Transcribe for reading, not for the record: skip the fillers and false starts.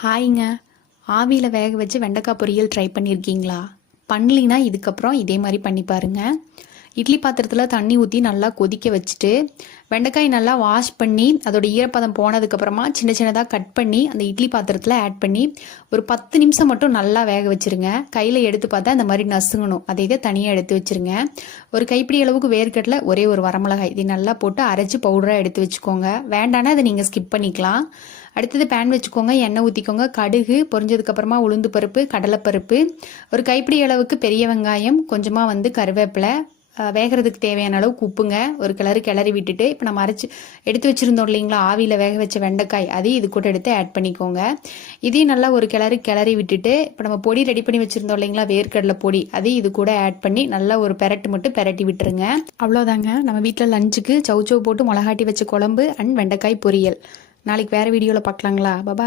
ஹாய்ங்க. ஆவியில் வேக வச்சு வெண்டைக்காய் பொரியல் ட்ரை பண்ணியிருக்கீங்களா? பண்ணலினா இதுக்கப்புறம் இதே மாதிரி பண்ணி பாருங்க. இட்லி பாத்திரத்தில் தண்ணி ஊற்றி நல்லா கொதிக்க வச்சுட்டு வெண்டைக்காய் நல்லா வாஷ் பண்ணி அதோட ஈரப்பதம் போனதுக்கப்புறமா சின்ன சின்னதாக கட் பண்ணி அந்த இட்லி பாத்திரத்தில் ஆட் பண்ணி ஒரு 10 நிமிஷம் மட்டும் நல்லா வேக வச்சுருங்க. கையில் எடுத்து பார்த்தா இந்த மாதிரி நசுங்கணும். அதை இதை தனியாக எடுத்து வச்சுருங்க. ஒரு கைப்பிடி அளவுக்கு வேர்க்கடலை, ஒரே ஒரு வரமிளகாய், இதை நல்லா போட்டு அரைச்சி பவுடராக எடுத்து வச்சுக்கோங்க. வேண்டானா அதை நீங்கள் ஸ்கிப் பண்ணிக்கலாம். அடுத்தது பேன் வச்சுக்கோங்க, எண்ணெய் ஊற்றிக்கோங்க. கடுகு பொரிஞ்சதுக்கப்புறமா உளுந்து பருப்பு, கடலைப்பருப்பு, ஒரு கைப்பிடி அளவுக்கு பெரிய வெங்காயம், கொஞ்சமாக கருவேப்பிலை, வேகிறதுக்கு தேவையான அளவுக்கு உப்புங்க. ஒரு கிளறி விட்டுட்டு இப்போ நம்ம அரைச்சி எடுத்து வச்சுருந்தோம் இல்லைங்களா, ஆவியில் வேக வச்ச வெண்டைக்காய், அதையும் இது கூட எடுத்து ஆட் பண்ணிக்கோங்க. இதையும் நல்லா ஒரு கிளறி விட்டுட்டு இப்போ நம்ம பொடி ரெடி பண்ணி வச்சுருந்தோம் இல்லைங்களா, வேர்க்கடலை பொடி, அதையும் இது கூட ஆட் பண்ணி நல்லா ஒரு பெரட்டு மட்டும் பெரட்டி விட்டுருங்க. அவ்வளோதாங்க, நம்ம வீட்டில் லஞ்சுக்கு சௌச்சௌ போட்டு மிளகாட்டி வச்ச குழம்பு அண்ட் வெண்டைக்காய் பொரியல். நாளைக்கு வேறு வீடியோவில் பார்க்கலாங்களா? பாய்.